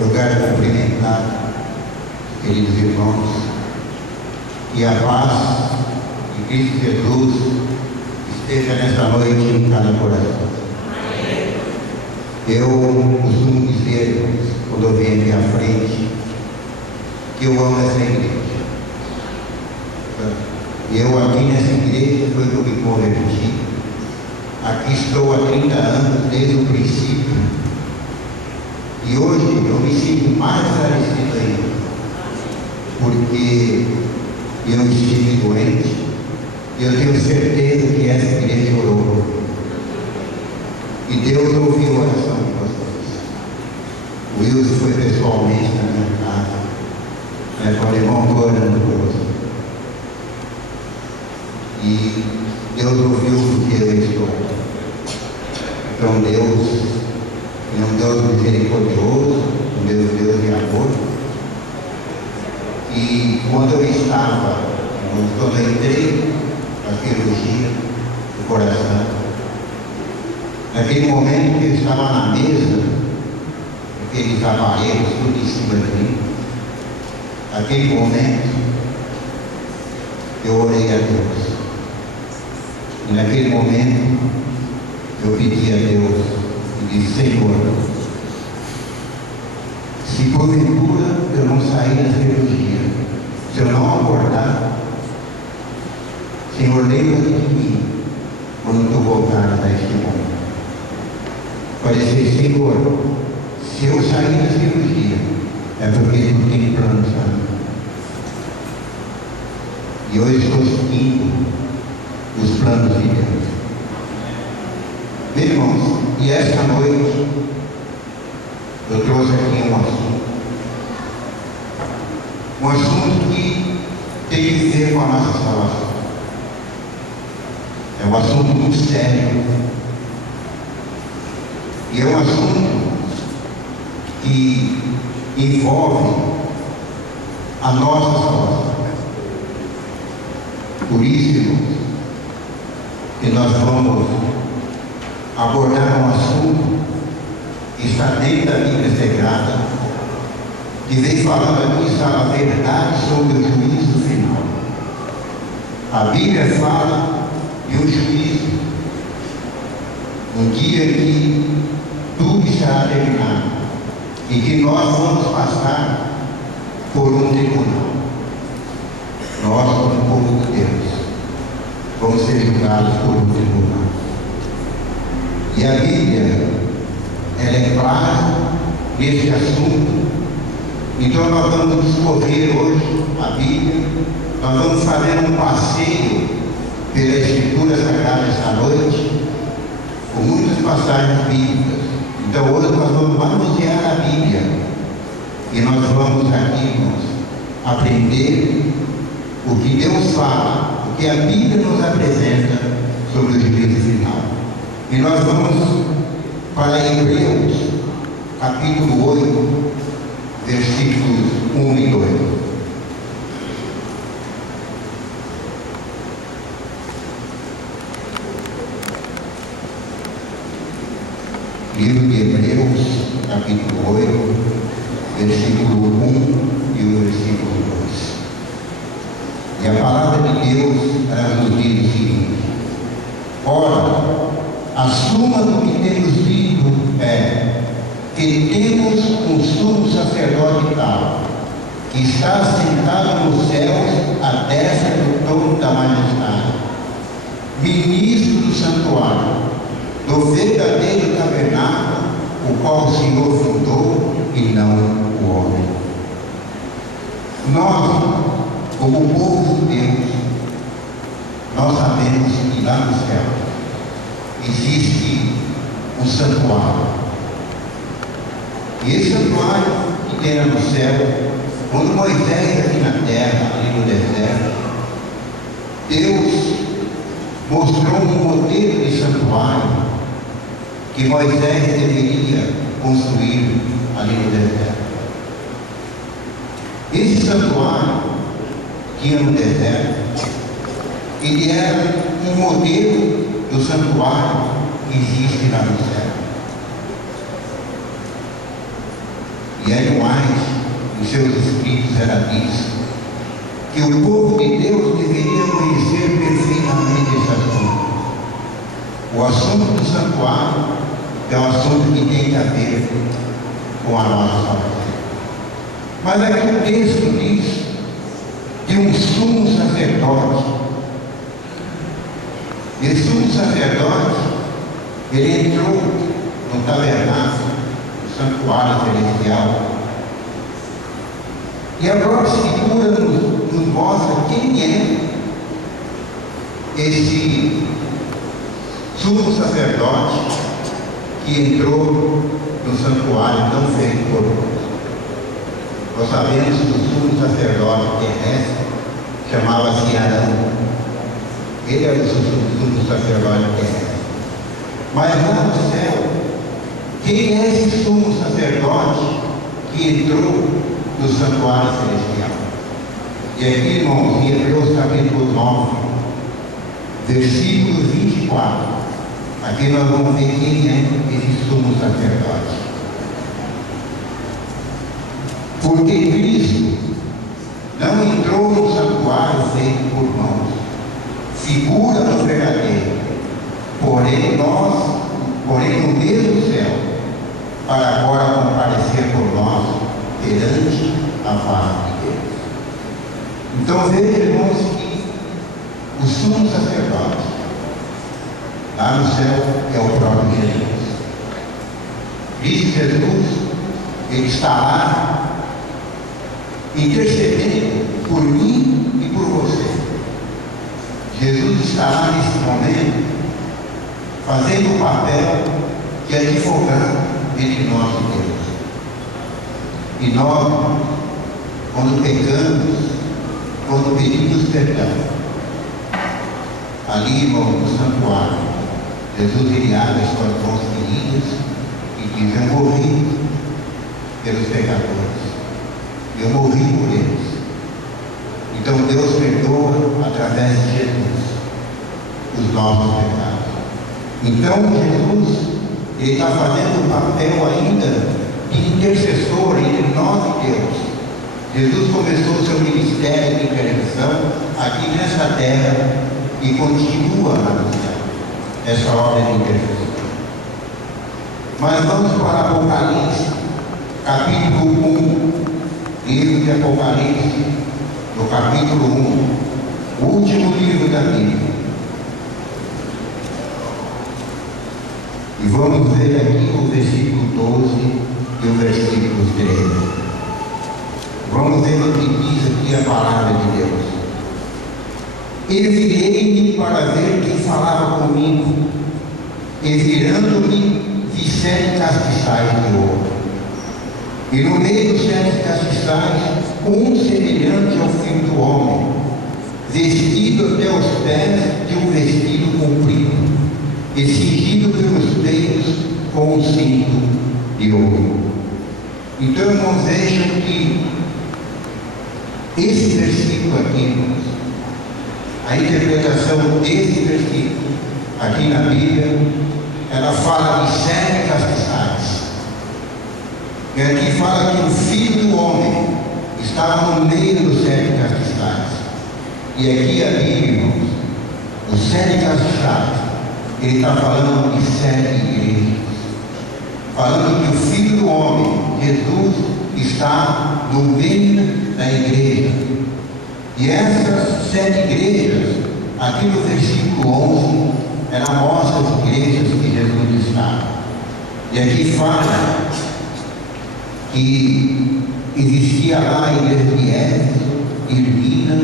Eu quero cumprimentar, queridos irmãos, e a paz de Cristo Jesus esteja nesta noite em cada coração. Eu costumo dizer, quando eu venho aqui à frente, que eu amo essa igreja. Eu aqui nessa igreja foi que eu me converti. Aqui estou há 30 anos, desde o princípio. E hoje eu me sinto mais agradecido ainda, porque eu estive doente e eu tenho certeza que essa igreja orou. E Deus ouviu a oração de vocês. O Wilson foi pessoalmente na minha casa. Nós falamos, irmão, orando por você. E Deus ouviu porque eu estou. Então Deus é um Deus misericordioso, um Deus de amor. E quando eu entrei na cirurgia do coração, naquele momento que eu estava na mesa, aqueles aparelhos tudo em cima de mim, naquele momento eu orei a Deus. E naquele momento eu pedi a Deus e disse, Senhor, se porventura eu não sair da cirurgia, se eu não acordar, Senhor, lembra de mim quando tu voltares a este mundo. Falei, Senhor, se eu sair da cirurgia, é porque tu tem planos para mim. E eu estou seguindo os planos de Deus. Meus irmãos, e esta noite eu trouxe aqui um assunto que tem que ver com a nossa salvação. É um assunto muito sério. E é um assunto que envolve a nossa salvação. Por isso, irmãos, que nós vamos abordar um assunto que está dentro da Bíblia Sagrada, que vem falando aqui está a verdade sobre o juízo final. A Bíblia fala de um juízo, um dia que tudo estará terminado e que nós vamos passar por um tribunal. Nós, como povo de Deus, vamos ser julgados por um tribunal. E a Bíblia, ela é clara nesse assunto. Então nós vamos discorrer hoje a Bíblia, nós vamos fazer um passeio pela Escritura Sagrada esta noite, com muitas passagens bíblicas. Então hoje nós vamos manusear a Bíblia e nós vamos aqui, irmãos, aprender o que Deus fala, o que a Bíblia nos apresenta sobre o juízo final. E nós vamos para Hebreus, capítulo 8, versículos 1 e 2. Livro de Hebreus, capítulo 8, versículo 1 e o versículo 2. E a palavra de Deus nos diz o seguinte: ora, a suma do que temos lido é que temos um sumo sacerdote tal, que está sentado nos céus à destra do trono da majestade, ministro do santuário, do verdadeiro tabernáculo, o qual o Senhor fundou e não o homem. Nós, como povo de Deus, nós sabemos que lá no céu existe um santuário. E esse santuário que tem lá no céu, quando Moisés aqui na terra, ali no deserto, Deus mostrou um modelo de santuário que Moisés deveria construir ali no deserto. Esse santuário que ia no deserto, ele era um modelo do santuário que existe lá no céu. e Ellen White, em seus escritos, ela diz que o povo de Deus deveria conhecer perfeitamente esse assunto. O assunto do santuário é um assunto que tem a ver com a nossa salvação. Mas aqui o texto diz de um sumo sacerdote. E o sumo sacerdote, ele entrou no tabernáculo, no santuário celestial. E a própria Escritura nos mostra quem é esse sumo sacerdote que entrou no santuário não feito por nós. Nós sabemos que o sumo sacerdote terrestre chamava-se Arão. Ele era o sumo sacerdote terrestre. Mas lá no céu, quem é esse sumo sacerdote que entrou no santuário celestial? E aqui, irmãos, em Hebreus capítulo 9, versículo 24, aqui nós vamos ver quem é esse sumo sacerdote. Porque Cristo não entrou no santuário feito por mãos, figura do verdadeiro, porém no mesmo céu, para agora comparecer por nós perante a face de Deus. Então veja, irmãos, que o sumo sacerdote lá no céu é o próprio Jesus. Cristo Jesus, ele está lá intercedendo por mim e por você. Jesus está lá nesse momento fazendo o papel de advogado entre nós e Deus. E nós, quando pecamos, quando pedimos perdão, ali, irmão, no santuário, Jesus ele abre as suas mãos feridas e diz: eu morri pelos pecadores, eu morri por eles. Então Deus perdoa através de Jesus os nossos pecados. Então Jesus ele está fazendo o papel ainda de intercessor entre nós e Deus. Jesus começou o seu ministério de intercessão aqui nessa terra e continua lá no céu essa obra de intercessão. Mas vamos para Apocalipse, capítulo 1, livro de Apocalipse, no capítulo 1, o último livro da Bíblia. E vamos ver aqui o versículo 12 e o versículo 13. Vamos ver o que diz aqui a palavra de Deus. E virei-me para ver quem falava comigo, e virando-me vi 7 castiçais de ouro. E no meio dos 7 castiçais, um semelhante ao Filho do Homem, vestido até os pés de um vestido comprido, e cingido pelos peitos com um cinto de ouro. Então, irmãos, vejam que esse versículo aqui, a interpretação desse versículo aqui na Bíblia, ela fala de 7 castiçais. E aqui fala que o Filho do Homem estava no meio dos 7 castiçais. E aqui a Bíblia, irmãos, os 7 castiçais, ele está falando de 7 igrejas. Falando que o Filho do Homem, Jesus, está no meio da igreja. E essas 7 igrejas, aqui no versículo 11, ela mostra as igrejas que Jesus está. E aqui fala que existia lá a igreja de Éfeso, Irmina,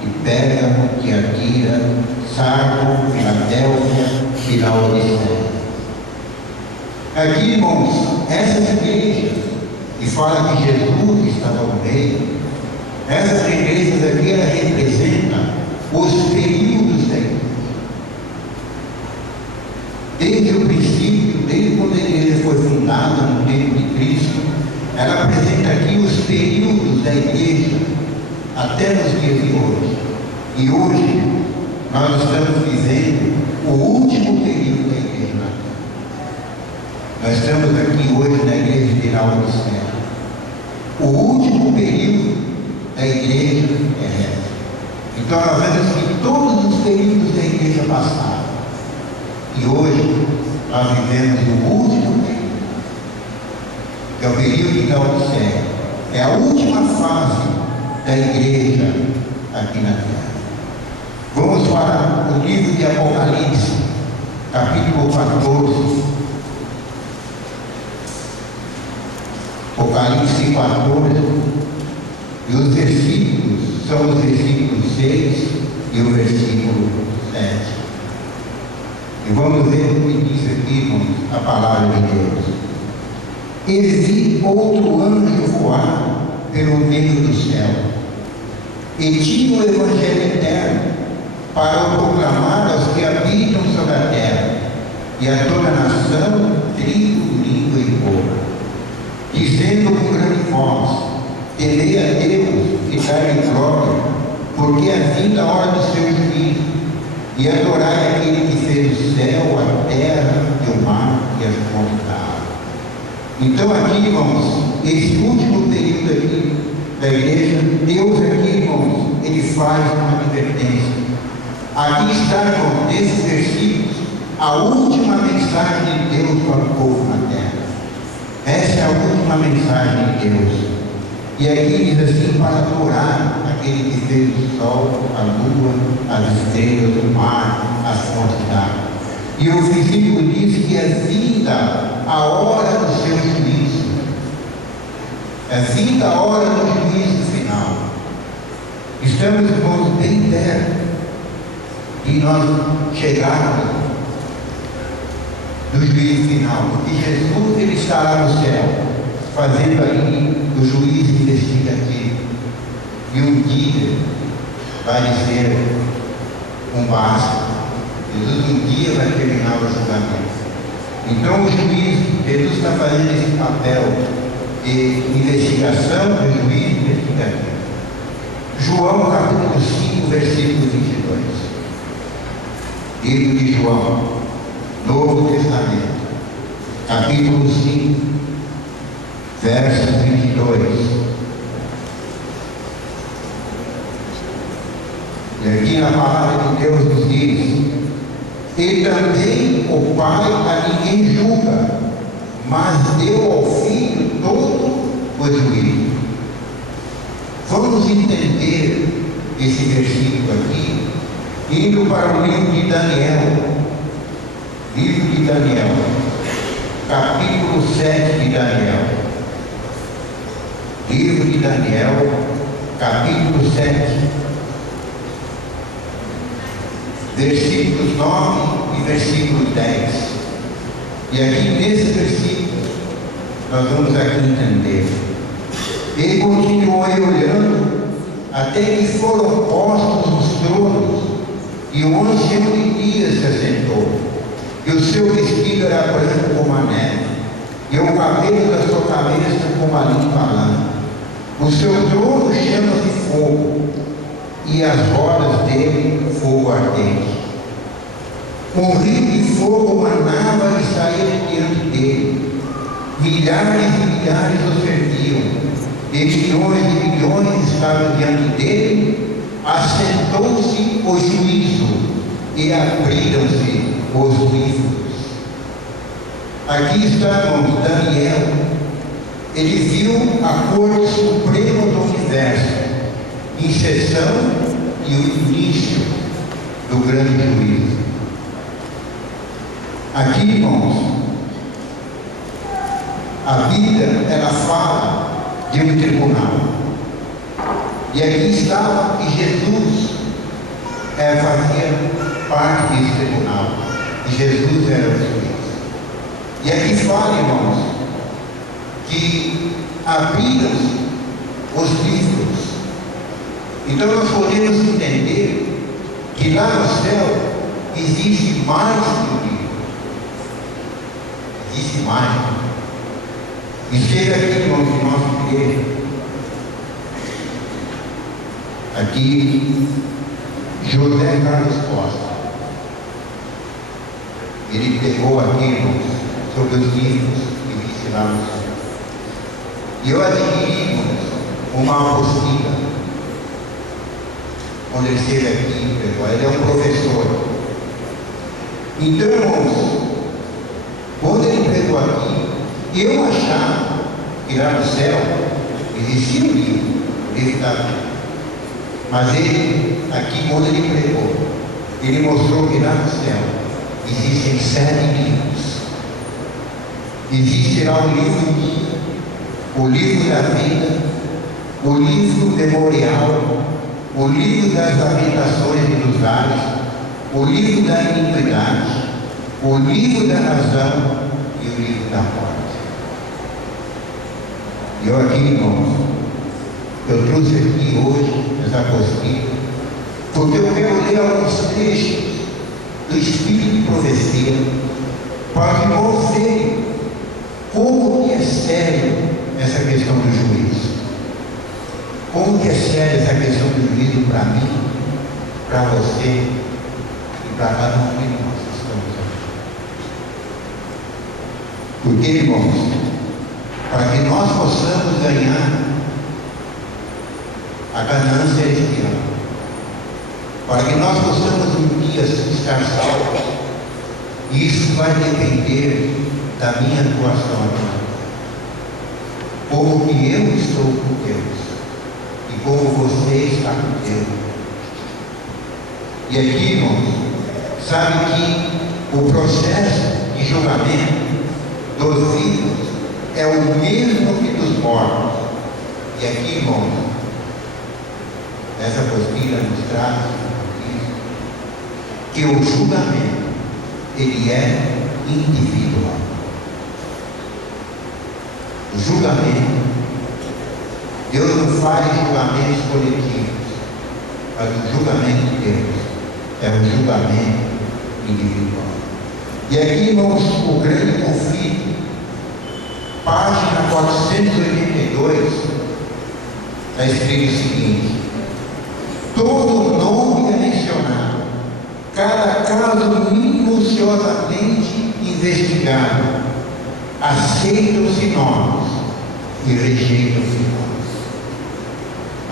de Pérgamo, Tiatira, Sardo, Filadélfia e Laodiceia. Aqui, irmãos, essas igrejas, que fala que Jesus estava no meio, essas igrejas aqui, elas representam os períodos da igreja. Desde o princípio, desde quando a igreja foi fundada no tempo de Cristo, ela apresenta aqui os períodos da igreja até nos dias de hoje. E hoje nós estamos vivendo o último período da igreja na Terra. Nós estamos aqui hoje na igreja de Laodiceia. O último período da igreja é essa. Então nós vemos que todos os períodos da igreja passaram. E hoje nós vivemos o último período, que é o período da Odisseia. É a última fase da igreja aqui na terra. Vamos para o livro de Apocalipse, capítulo 14. Apocalipse 14, e os versículos são os versículos 6 e o versículo 7. E vamos ver o que diz aqui, irmãos, a palavra de Deus. E vi outro anjo voar pelo meio do céu, e tinha o evangelho eterno para o proclamar aos que habitam sobre a terra, e a toda nação, tribo, língua e povo, dizendo com grande voz: temei a Deus e dai-lhe glória, porque é vinda a hora do seu juízo, e adorai aquele que fez o céu, a terra e o mar e as fontes da água. Então aqui, irmãos, esse último período aqui da igreja, Deus aqui, irmãos, Ele faz uma advertência. Aqui está, irmãos, nesses versículos, a última mensagem de Deus para o povo na terra. Essa é a última mensagem de Deus. E aqui diz assim: para adorar aquele que fez o sol, a lua, as estrelas, o mar, as fontes d'água. E o versículo diz que é vinda a hora do seu juízo. É vinda a hora do juízo final. Estamos, irmãos, bem perto de nós chegarmos do juízo final, porque Jesus, Ele estará no céu, fazendo ali o juízo investigativo, e um dia vai dizer um basta. Jesus um dia vai terminar o julgamento. Então o juiz, Jesus está fazendo esse papel de investigação, de juízo investigativo. João capítulo 5, versículo 22. Livro de João, Novo Testamento, capítulo 5, verso 22. E aqui na palavra de Deus nos diz: e também o Pai a ninguém julga, mas deu ao Filho todo o juízo. Vamos entender esse versículo aqui, indo para o livro de Daniel. Livro de Daniel, capítulo 7 de Daniel. Livro de Daniel, capítulo 7, versículos 9 e versículo 10. E aqui nesse versículo nós vamos aqui entender. E continuou eu olhando até que foram postos os tronos, e o ancião de dias se assentou, e o seu vestido era branco como a neve, e o cabelo da sua cabeça como a limpa lã. O seu trono chama-se fogo, e as rodas dele fogo ardente. Um rio de fogo manava e saía de diante dele. Milhares e milhares o serviam, e milhões e milhões estavam diante dele. Assentou-se o juízo, e abriram-se os livros. Aqui está, irmãos, Daniel. Ele viu a corte suprema do universo em sessão e o início do grande juízo. Aqui, irmãos, a Bíblia, ela fala de um tribunal. E aqui estava que Jesus fazia parte desse tribunal. E Jesus era o juiz. E aqui fala, irmãos, que abriram-se os livros. Então nós podemos entender que lá no céu existe mais que o livro. Existe mais. Esteve aqui, irmãos, em nossa igreja. Aqui, José Carlos Costa. Ele pegou aqui, irmãos, sobre os livros que disse lá no céu. E eu adquiri, irmãos, uma apostila, quando ele esteve aqui, ele é um professor. Então, irmãos, quando ele pregou aqui, eu achava que lá no céu existia um livro da vida. Mas ele, aqui, quando ele pregou, ele mostrou que lá no céu existem 7 livros. Existe lá o livro guia, o livro da vida, o livro memorial, o livro das lamentações e dos lares, o livro da iniquidade, o livro da razão e o livro da morte. E eu aqui, irmãos, eu trouxe aqui hoje essa apostila, porque eu quero ler alguns trechos do Espírito de Profecia, para que irmãos vejam como que é sério essa questão do juízo. Como que é séria essa questão do juízo para mim, para você e para cada um de nós que estamos aqui. Porque, irmãos, para que nós possamos ganhar a ganância celestial, para que nós possamos um dia estar salvos, isso vai depender da minha atuação aqui. Como que eu estou com Deus e como você está com Deus. E aqui, irmãos, sabe que o processo de julgamento dos vivos é o mesmo que dos mortos. E aqui, irmãos, essa apostila nos traz que o julgamento, ele é individual. O julgamento, Deus não faz julgamentos coletivos, mas o julgamento de Deus é um julgamento individual. E aqui, irmãos, o grande conflito, página 482, está escrito o seguinte: todo nome é mencionado, cada caso minuciosamente investigado, aceitam-se nomes e rejeitam-se nomes.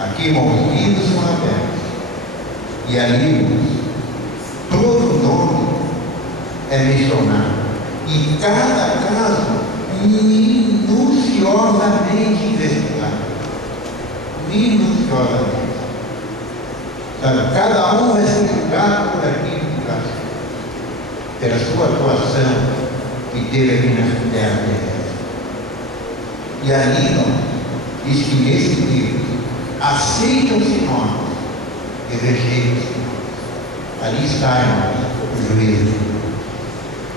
Aqui, irmãos, livros são abertos, e ali, irmãos, todo nome é mencionado, e cada caso minuciosamente investigado. Minuciosamente. Sabe? Cada um vai ser julgado por aquilo que faz, pela sua atuação que teve aqui nessa terra terrestre. E ali, não, diz que nesse livro aceitam-se nomes e rejeitam-se nomes. Ali está, irmãos, o juízo.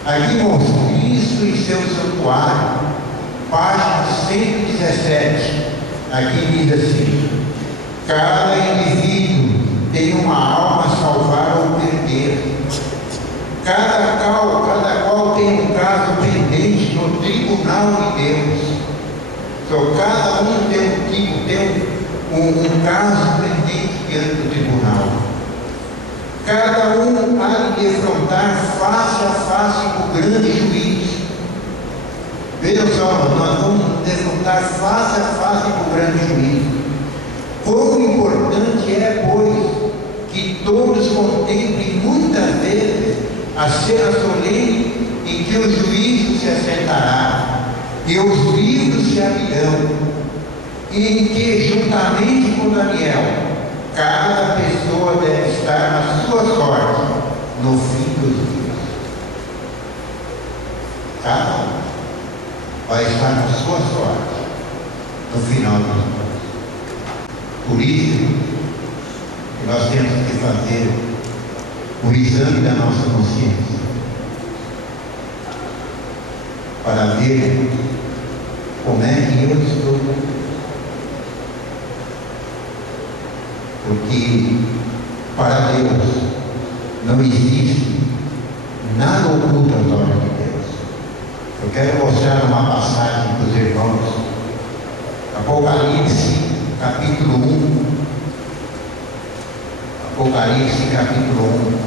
Aqui, irmãos, Cristo em seu santuário, página 117, aqui diz assim: cada indivíduo tem uma alma a salvar ou perder. Cada qual tem um caso pendente no tribunal de Deus. Então, cada um tem um caso pendente diante do tribunal. Cada um há de defrontar face a face com o grande juiz. Vejam só, nós vamos defrontar face a face com o grande juiz. Quão importante é, pois, que todos contemplem muitas vezes a cena solene em que o juízo se assentará e os livros se abrirão, e em que, juntamente com Daniel, cada pessoa deve estar na sua sorte no fim dos dias. Cada um vai estar na sua sorte no final dos dias. Por isso que nós temos que fazer o exame da nossa consciência, para ver como é que eu estou. Porque para Deus não existe nada oculto aos olhos de Deus. Eu quero mostrar uma passagem para os irmãos. Apocalipse, capítulo 1. Apocalipse, capítulo 1.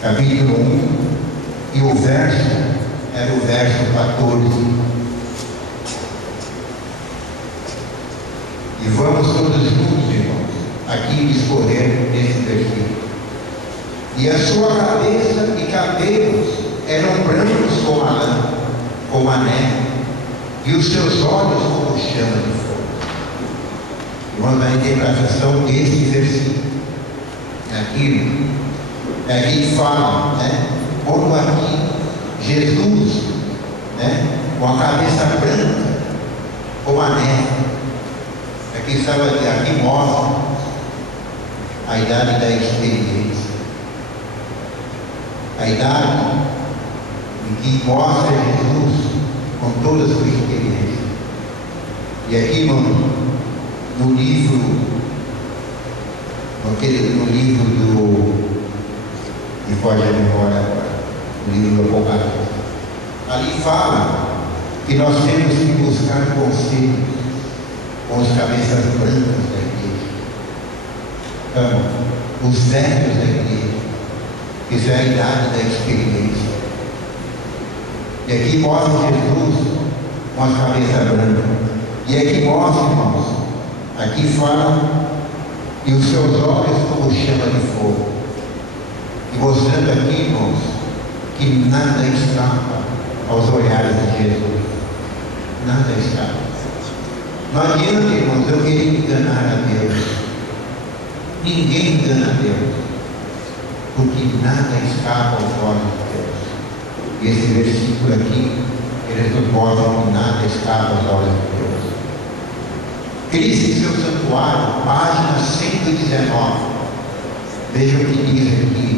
Capítulo 1, e o verso era o verso 14. vamos todos juntos, irmãos, aqui discorrer nesse versículo. E a sua cabeça e cabelos eram brancos como a lã, como a neve, e os seus olhos como chama de fogo. Irmãos, a interpretação desse versículo, aqui fala, né? Quando aqui Jesus, né? Com a cabeça branca, como a neve, aqui mostra a idade da experiência, a idade em que mostra Jesus com toda a sua experiência. E aqui, irmão, no livro que foge a memória agora, no livro do Apocalipse, ali fala que nós temos que buscar conselho com as cabeças brancas da igreja. Então, os velhos da igreja, isso é a idade da experiência. E aqui mostra Jesus com as cabeças brancas. E aqui mostra, irmãos, aqui fala, e os seus olhos como chama de fogo. E mostrando aqui, irmãos, que nada escapa aos olhares de Jesus. Nada escapa. Não adianta, irmãos, eu querer enganar a Deus. Ninguém engana a Deus, porque nada escapa aos olhos de Deus. E esse versículo aqui, ele nos mostra que nada escapa aos olhos de Deus. Cristo em seu santuário, página 119. Veja o que diz aqui,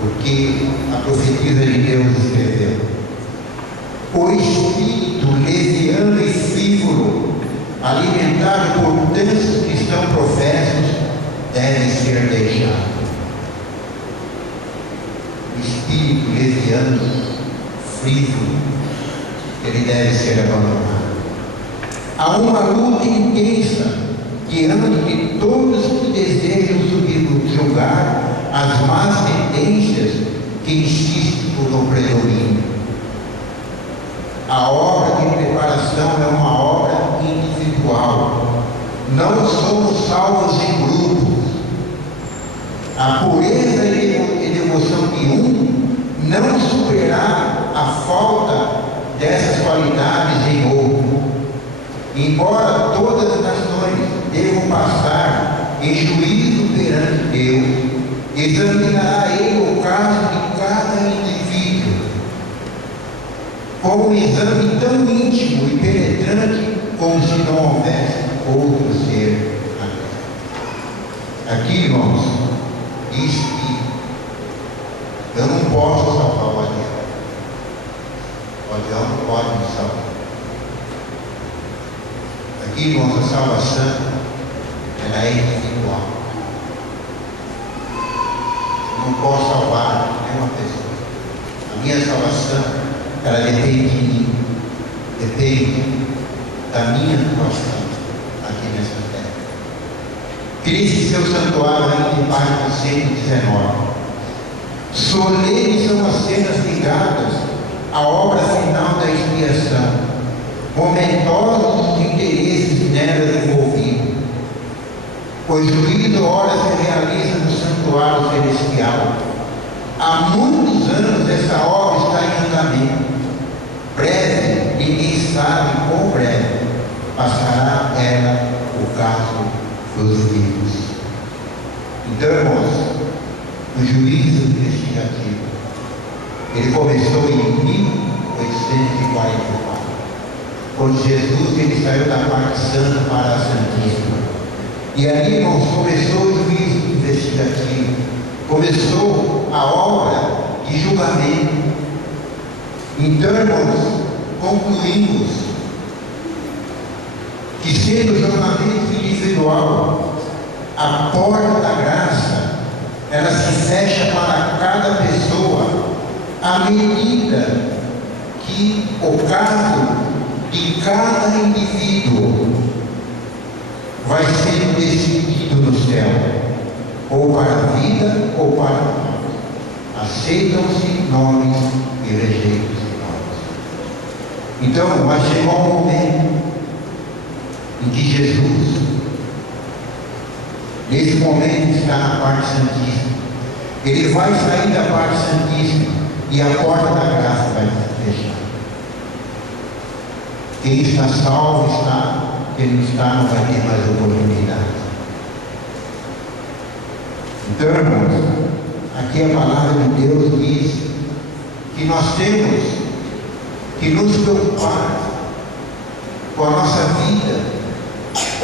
porque a profetisa de Deus escreveu: o espírito leviano e frívolo, alimentado por tantos que estão professos, deve ser deixado. O espírito leviano, frívolo, ele deve ser abandonado. Há uma luta intensa diante de todos que desejam subjugar as más tendências que insistem por um predomínio. A obra de preparação é uma obra individual. Não somos salvos em grupos. A pureza e devoção de um não superará a falta dessas qualidades em outro. Embora todas as nações devam passar em juízo perante Deus, examinará Ele o caso de cada indivíduo, com um exame tão íntimo e penetrante como se não houvesse outro ser na terra. Aqui, irmãos, diz que eu não posso salvar o Adão. O Adão não pode me salvar. Aqui, irmãos, a salvação, ela é individual. Eu não posso salvar nenhuma pessoa. A minha salvação, ela depende de mim. Depende da minha atuação aqui nessa terra. Cristo em seu santuário, ainda em página 119. Solenes são as cenas ligadas à obra final da expiação, momentosos os interesses nelas envolvidos, pois o juízo ora se realiza no santuário celestial. Há muitos anos essa obra está em andamento. Breve, ninguém sabe quão breve passará ela o caso dos vivos. Então, irmãos, o juízo investigativo, ele começou em 1844, quando Jesus ele saiu da parte santa para a santíssima. E ali, irmãos, começou o juízo investigativo, começou a obra de julgamento. Então, irmãos, concluímos que, sendo o julgamento individual, a porta da graça, ela se fecha para cada pessoa à medida que o caso de cada indivíduo vai sendo decidido no céu, ou para a vida ou para a morte. Aceitam-se nomes e rejeitam-se nomes. Então, vai chegar um momento em que Jesus momento está na parte santíssima. Ele vai sair da parte santíssima e a porta da graça vai se fechar. Quem está salvo está, quem não está não vai ter mais oportunidade. Então, irmãos, aqui a palavra de Deus diz que nós temos que nos preocupar com a nossa vida,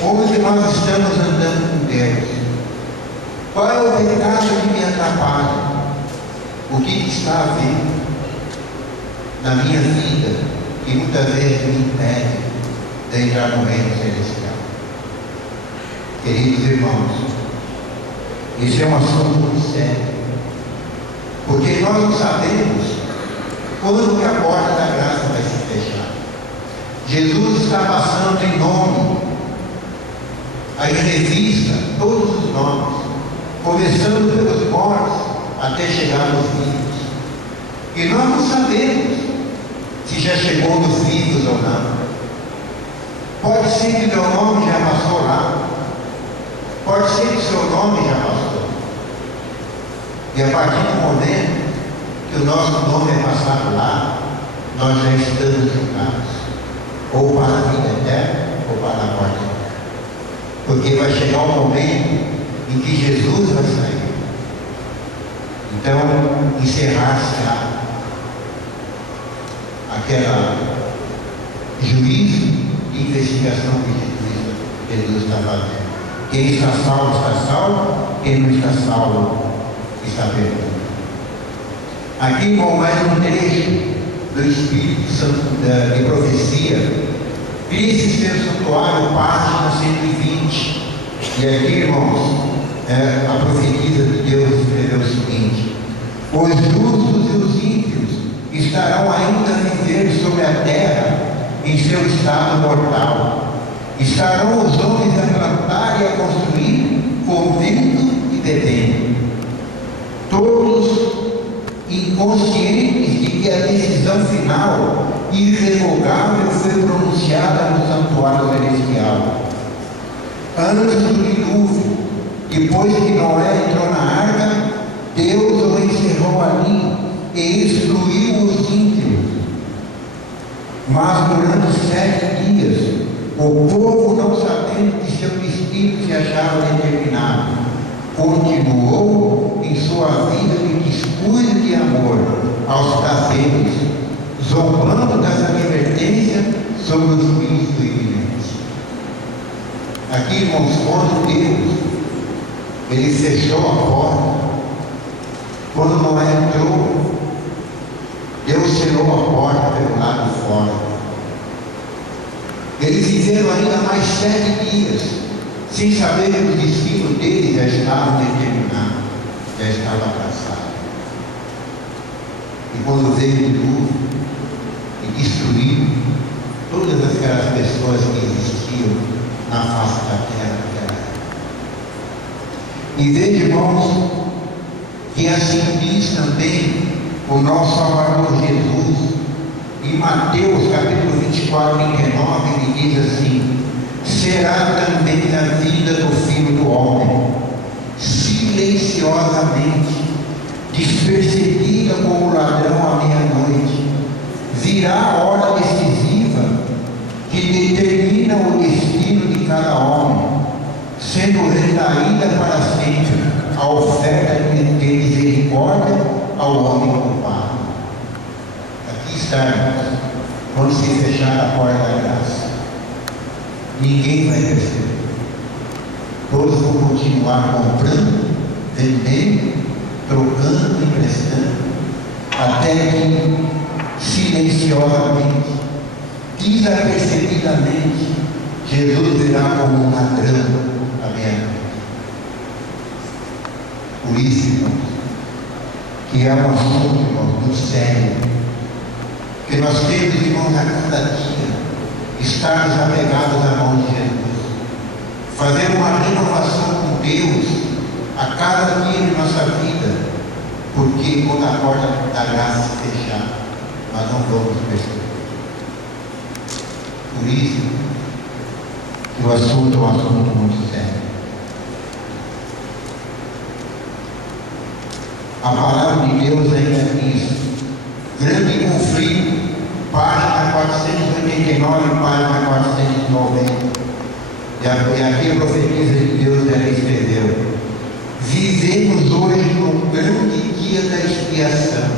como que nós estamos andando com Deus. Qual é o pecado que me atrapalha? O que está havendo na minha vida que muitas vezes me impede de entrar no reino celestial? Queridos irmãos, esse é um assunto muito sério, porque nós não sabemos quando que a porta da graça vai se fechar. Jesus está passando em nome, aí revista todos os nomes, começando pelos mortos até chegar nos vivos. E nós não sabemos se já chegou nos vivos ou não. Pode ser que meu nome já passou lá, pode ser que seu nome já passou. E a partir do momento que o nosso nome é passado lá, nós já estamos julgados, ou para a vida eterna, ou para a morte eterna. Porque vai chegar um momento em que Jesus vai sair. Então, encerrar-se aquela juízo e investigação que Jesus está fazendo. Quem está salvo, quem não está salvo está perdido. Aqui, irmão, mais um trecho do Espírito Santo de profecia. Cristo seu santuário, página 120. E aqui, irmãos, a profetisa de Deus escreveu o seguinte: os justos e os ímpios estarão ainda a viver sobre a terra em seu estado mortal. Estarão os homens a plantar e a construir, comendo e bebendo, todos inconscientes de que a decisão final irrevogável foi pronunciada no santuário celestial. Antes do dilúvio, depois que Noé entrou na arca, Deus o encerrou ali e excluiu os ímpios. Mas durante 7 dias, o povo, não sabendo que seu destino se achava determinado, continuou em sua vida de descuido de amor aos prazeres, zombando das advertências sobre os filhos do ignorante. Aqui, irmãos, quando Deus ele fechou a porta, quando Noé entrou, Deus selou a porta pelo lado de fora. Eles viveram ainda mais 7 dias, sem saber que o destino deles já estava determinado, já estava traçado. E quando veio o dilúvio e destruiu todas aquelas pessoas que existiam na face da terra naquela época. E veja, irmãos, que assim diz também o nosso Salvador Jesus, em Mateus capítulo 24, 39, ele diz assim: será também a vida do Filho do Homem, silenciosamente, despercebida como ladrão à meia-noite. Virá a hora decisiva que determina o destino de cada homem, sendo retraída para sempre a oferta de misericórdia ao homem culpado. Aqui está, irmãos, quando se fechar a porta da graça, ninguém vai perceber. Todos vão continuar comprando, vendendo, trocando, emprestando, até que silenciosamente, desapercebidamente, Jesus virá como um ladrão à meia-noite. Por isso, irmãos, que é um assunto, irmãos, muito sério, que nós temos, irmãos, a cada dia estarmos apegados à mão de Jesus, fazer uma renovação com Deus a cada dia de nossa vida, porque quando a porta da graça se fechar, nós não vamos perceber. Por isso que o assunto é um assunto muito sério. A palavra de Deus ainda diz: grande conflito, página 489, página 490. E aqui a profetisa de Deus, ela escreveu: vivemos hoje no grande dia da expiação.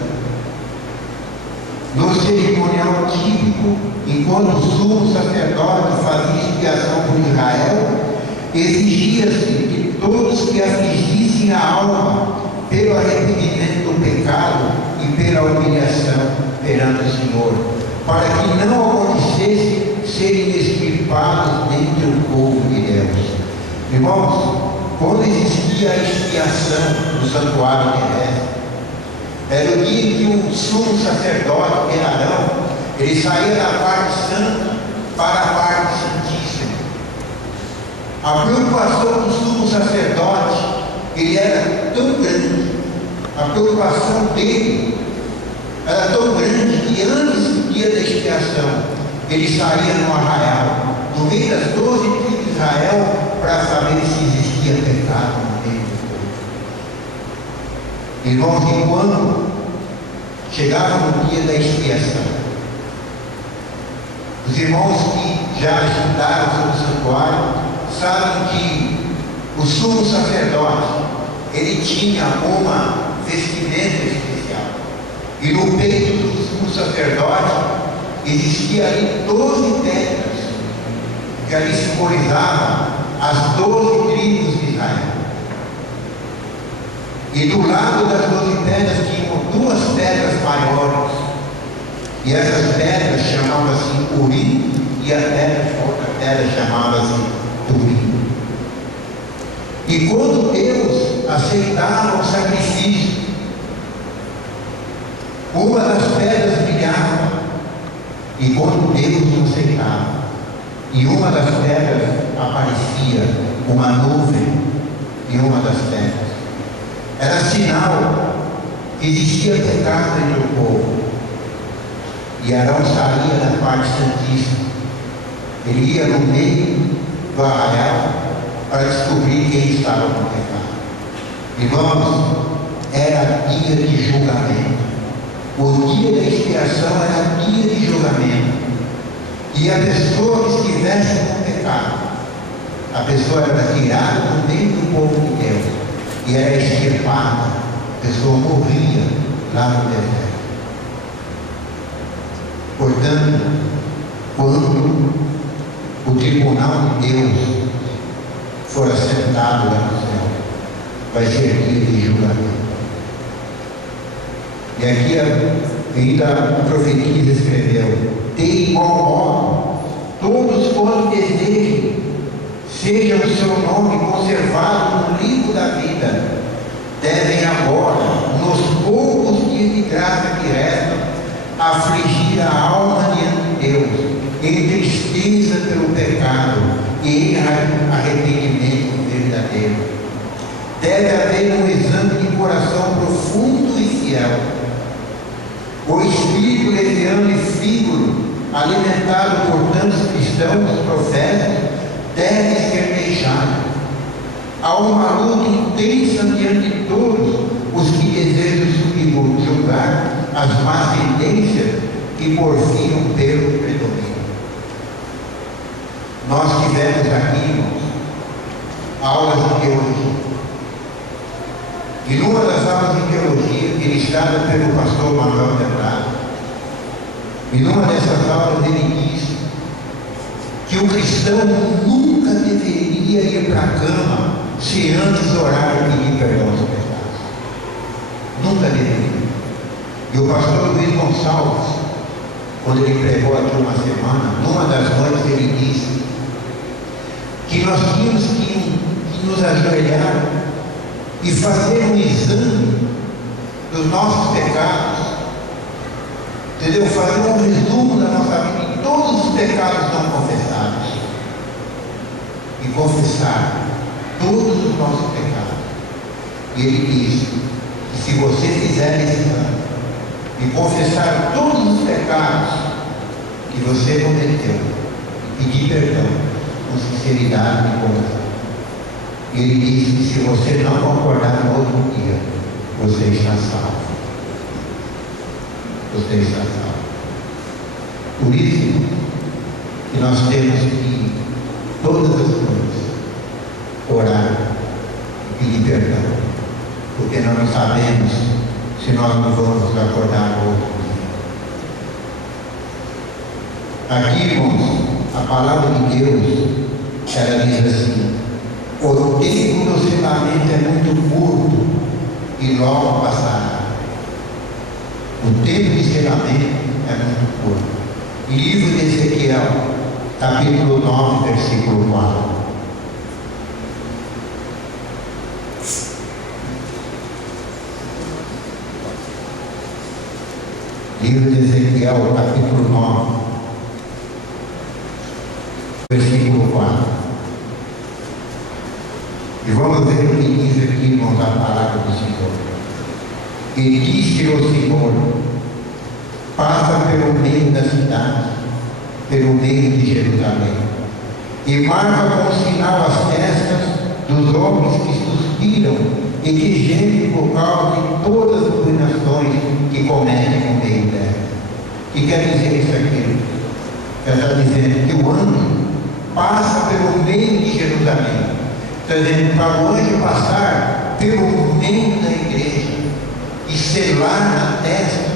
No cerimonial típico, enquanto o sumo sacerdote fazia expiação por Israel, exigia-se que todos que afligissem a alma pelo arrependimento do pecado e pela humilhação perante o Senhor, para que não acontecesse serem extirpados dentre o povo de Deus. Irmãos, quando existia a expiação no santuário terrestre, era o dia que o sumo sacerdote, que era Arão, ele saía da parte santa para a parte santíssima. A preocupação do sumo sacerdote, ele era tão grande, a preocupação dele era tão grande que antes do dia da expiação, ele saía no arraial, no meio das 12 tribos de Israel, para saber se existia pecado no meio do povo. Irmãos, e quando chegava no dia da expiação, os irmãos que já estudaram sobre o santuário sabem que o sumo sacerdote, ele tinha uma vestimenta especial, e no peito do sumo sacerdote existia ali 12 pedras, que ali simbolizavam as 12 tribos de Israel. E do lado das 12 pedras tinham 2 pedras maiores, e essas pedras chamavam-se Urim, e a outra pedra chamava-se Tumim. E quando Deus aceitava o sacrifício, uma das pedras brilhava, e quando Deus não aceitava, e uma das pedras aparecia uma nuvem, e uma das pedras era sinal que existia pecado entre o povo. E Arão saía da parte santíssima, ele ia no meio do arraial para descobrir quem estava com pecado. Irmãos, era dia de julgamento. O dia da expiação era dia de julgamento. E a pessoa que estivesse com pecado, a pessoa era tirada do meio do povo de Deus e era extirpada. A pessoa morria lá no deserto. Portanto, quando o tribunal de Deus for assentado lá no céu, vai ser dia de julgamento. E aqui ainda a profetisa escreveu: de igual modo, todos quantos desejem, seja o seu nome conservado no livro da vida, devem agora, nos poucos dias de graça que restam, afligir a alma diante de Deus, em tristeza pelo pecado e em arrependimento verdadeiro. Deve haver um exame de coração profundo e fiel. O espírito leviano e frívolo, alimentado por tantos cristãos profetas, deve ser deixado. Há uma luta intensa diante de todos os que desejam julgar as más tendências que porfiam pelo predomínio. Nós tivemos aqui, irmãos, aulas de teologia. E numa das aulas de teologia, ministrada pelo pastor Manuel de Prado, e numa dessas aulas ele disse que o cristão nunca deveria ir para a cama se antes orar e pedir perdão aos pecados. Nunca deveria. E o pastor Luiz Gonçalves, quando ele pregou aqui uma semana, numa das noites ele disse que nós tínhamos que nos ajoelhar e fazer um exame dos nossos pecados, entendeu? Fazer um resumo da nossa vida de todos os pecados não confessados e confessar todos os nossos pecados. E ele disse que se você fizer esse exame e confessar todos os pecados que você cometeu e pedir perdão com sinceridade e coração, ele disse que se você não concordar no outro dia, você está salvo. Você está salvo. Por isso que nós temos que, todas as noites, orar e pedir perdão, porque nós não sabemos se nós não vamos acordar no outro dia. Aqui, irmãos, a palavra de Deus, ela diz assim: o tempo do selamento é muito curto e logo passará. O tempo de selamento é muito curto. Livro de Ezequiel, capítulo 9, versículo 4. Livro de Ezequiel, capítulo 9, versículo 4. E vamos ver o que diz aqui, irmãos, a palavra do Senhor. E disse o Senhor: passa pelo meio da cidade, pelo meio de Jerusalém, e marca com sinal as testas dos homens que suspiram e que gemem por causa de todas as abominações que cometem no meio dela. O que quer dizer isso aqui? Está dizendo que o anjo passa pelo meio de Jerusalém. Está dizendo para o anjo passar pelo meio da igreja e selar na testa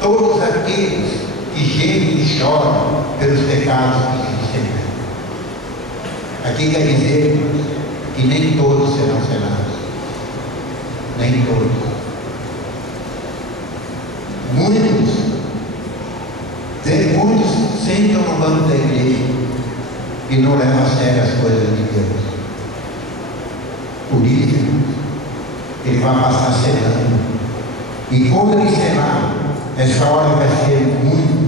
todos aqueles que gemem e choram pelos pecados que existem. Aqui quer dizer que nem todos serão selados. Nem todos. Muitos sentam no banco da igreja e não levam a sério as coisas de Deus. Por isso, ele vai passar selando. E quando ele selar, essa hora vai ser muito.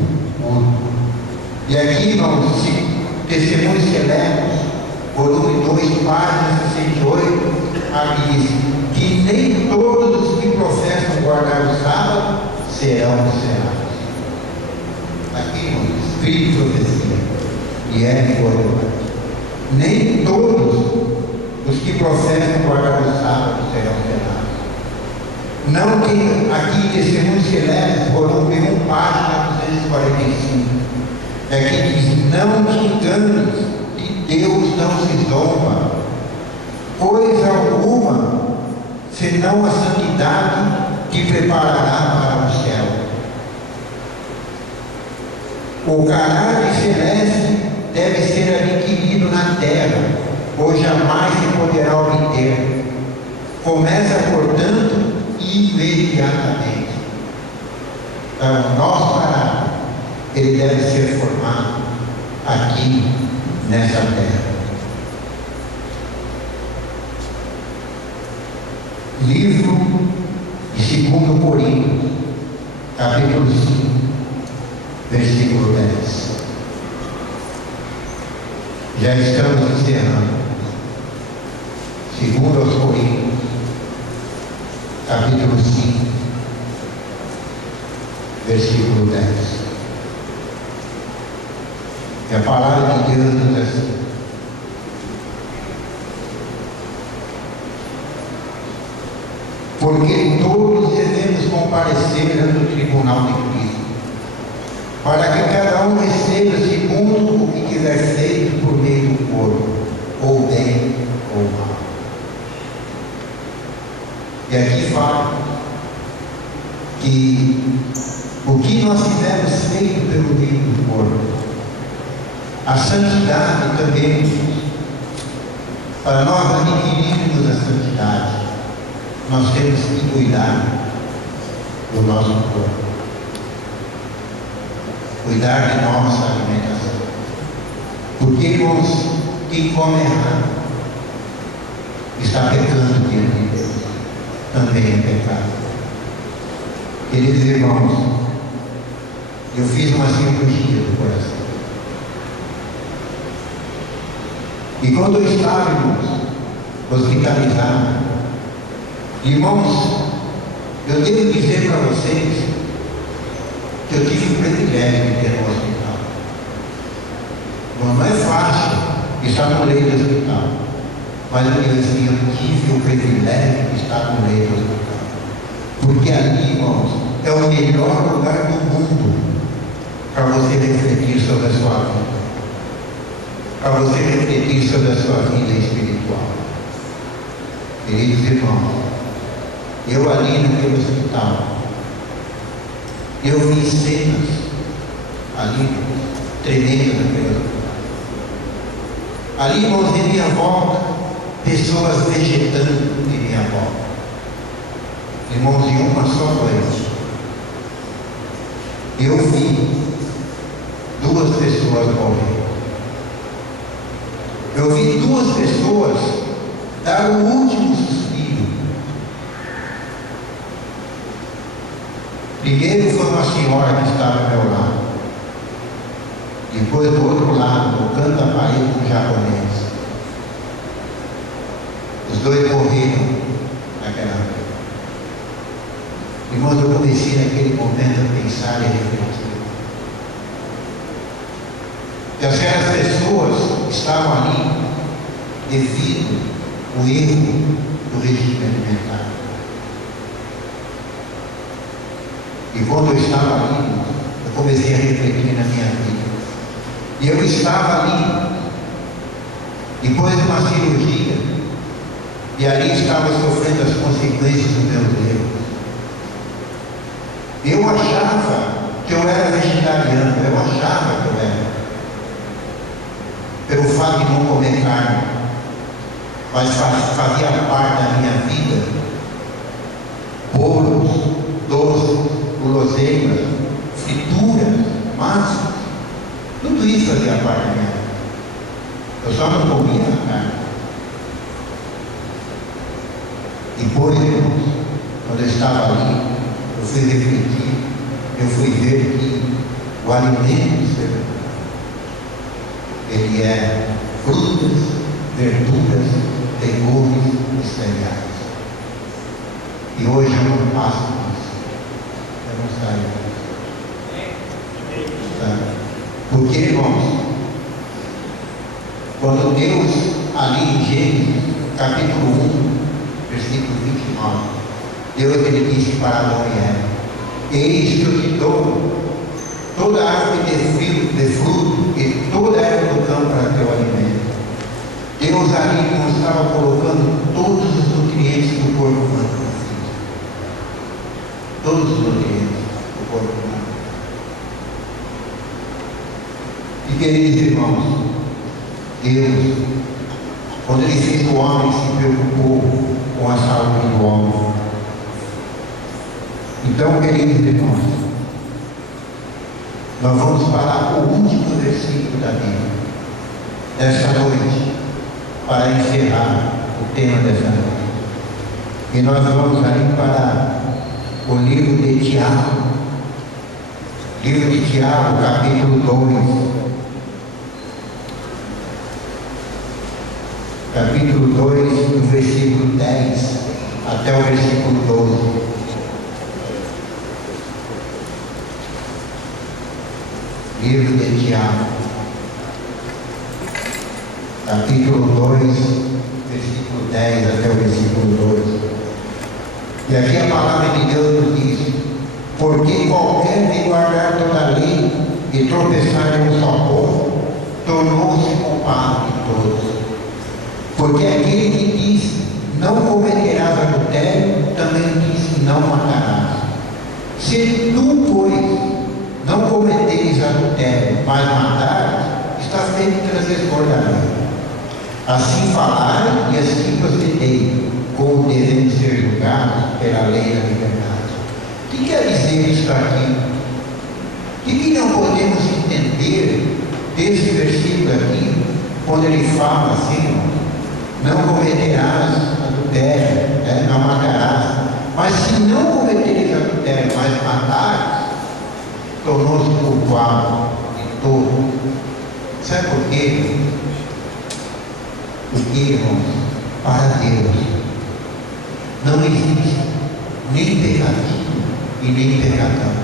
E aqui, irmãos, Testemunhos Seletos, volume 2, página 68, aqui diz que nem todos os que professam guardar o sábado serão selados. Aqui, irmãos, escrito profecia, e é rigoroso. Nem todos os que professam guardar o sábado serão selados. Não que aqui Testemunhos Seletos, volume 1, página 245, é que diz: não te enganes, que Deus não se zomba, coisa alguma, senão a santidade que preparará para o céu. O caráter celeste deve ser adquirido na terra, ou jamais se poderá obter. Começa, portanto, imediatamente. Então, o nosso caráter, ele deve ser formado aqui, nessa terra. Livro de 2 Coríntios, capítulo 5, versículo 10. Já estamos encerrando. 2 Coríntios, capítulo 5, versículo 10. E a palavra de Deus diz assim: porque todos devemos comparecer ante o tribunal de Cristo, para que cada um receba segundo o que tiver feito por meio do corpo, ou bem ou mal. E aqui fala que o que nós tivermos feito pelo meio do corpo, a santidade também, para nós adquirirmos a santidade, nós temos que cuidar do nosso corpo, cuidar de nossa alimentação. Porque, irmãos, quem come errado está pecando diante de Deus, também é pecado. Queridos irmãos, eu fiz uma cirurgia do coração. E quando eu estava, irmãos, hospitalizado, irmãos, eu devo dizer para vocês que eu tive o privilégio de ter um hospital. Não é fácil estar no leito do hospital, mas eu digo assim, eu tive o privilégio de estar no leito do hospital. Porque ali, irmãos, é o melhor lugar do mundo para você refletir sobre a sua vida, para você refletir sobre a sua vida espiritual. Queridos irmãos, eu ali naquele hospital, eu vi cenas ali tremendas naquele hospital. Ali, irmãos, em minha volta, pessoas vegetando em minha volta. Irmãos, em uma só noite, eu vi 2 pessoas morrer. Eu vi 2 pessoas dar o último suspiro. Primeiro foi uma senhora que estava ao meu lado. Depois do outro lado, no canto da parede, um japonês. Os 2 morreram naquela noite. Irmãos, eu comecei naquele momento a pensar e refletir. E aquelas pessoas estavam ali devido ao erro do regime alimentar. E quando eu estava ali, eu comecei a refletir na minha vida. E eu estava ali, depois de uma cirurgia, e ali estava sofrendo as consequências do meu erro. Eu achava que eu era vegetariano, eu achava que eu era, pelo fato de não comer carne, mas fazia parte da minha vida bolos, doces, guloseimas, frituras, massas, tudo isso fazia parte da minha vida. Eu só não comia a carne. Depois, irmãos, quando eu estava ali, eu fui refletir, eu fui ver que o alimento do ser humano, ele é frutas, verduras, legumes e cereais. E hoje eu não passo disso. Eu não saio disso. Tá? Porque, irmãos, quando Deus, ali em Gênesis, capítulo 1, versículo 29, Deus ele disse para Adão e Eva: eis que eu te dou toda árvore de fruto e toda erva do campo para teu alimento. Deus ali não estava colocando todos os nutrientes do corpo humano. Todos os nutrientes do corpo humano. E queridos irmãos, Deus, quando ele fez o homem, se preocupou com a saúde do homem. Então, queridos irmãos, nós vamos para o último versículo da Bíblia desta noite, para encerrar o tema desta noite. E nós vamos ali para o livro de Tiago, capítulo 2. Capítulo 2, do versículo 10 até o versículo 12. Livro de Tiago, capítulo 2, versículo 10 até o versículo 12. E aqui a palavra de Deus nos diz: porque qualquer que guardar toda a lei e tropeçar em um só povo, tornou-se culpado de todos. Porque aquele que disse, não cometerás adultério, também disse, não matarás. Se tu, pois, não cometeres adultério, mas matares, está feito transgressor da lei. Assim falaram e assim procedei, como devemos ser julgados pela lei da liberdade. O que quer dizer isso aqui? O que não podemos entender desse versículo aqui, quando ele fala assim: não cometerás adultério, não matarás. Mas se não cometeres adultério, mas matares, tornou-se culpado de todo. Sabe por quê? Porque, irmãos, para Deus não existe nem pecadinho e nem pecadão.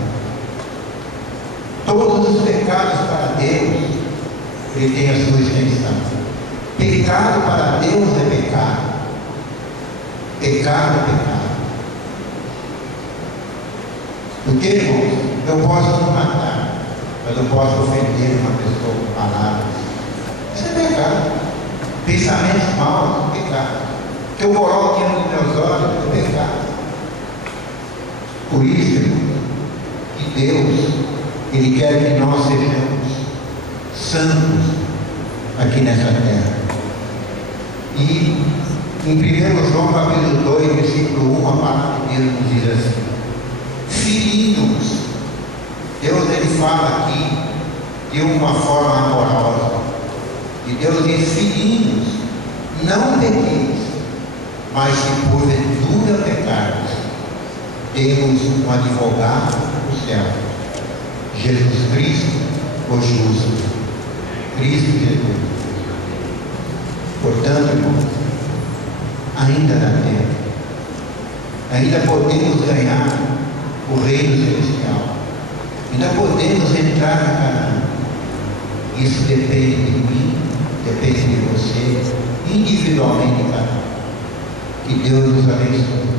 Todos os pecados para Deus, ele tem a sua extensão. Pecado para Deus é pecado. Pecado é pecado. Porque, irmãos, eu posso me matar, mas eu posso ofender uma pessoa com palavras. Isso é pecado. Pensamentos maus é pecado. Que eu coloque diante dos meus olhos é pecado. Por isso, irmãos, que Deus, Ele quer que nós sejamos santos aqui nessa terra. E em 1 João capítulo 2, versículo 1, a palavra de Deus nos diz assim: filhinhos, Deus ele fala aqui de uma forma amorosa, e Deus diz: filhinhos, não pequeis, mas se porventura pecardes, temos um advogado no céu, Jesus Cristo, o justo, Cristo Jesus. Portanto, irmãos, ainda dá tempo, ainda podemos ganhar o reino celestial, ainda podemos entrar na Canaã. Isso depende de mim, depende de você, individualmente, cada um. Que Deus nos abençoe.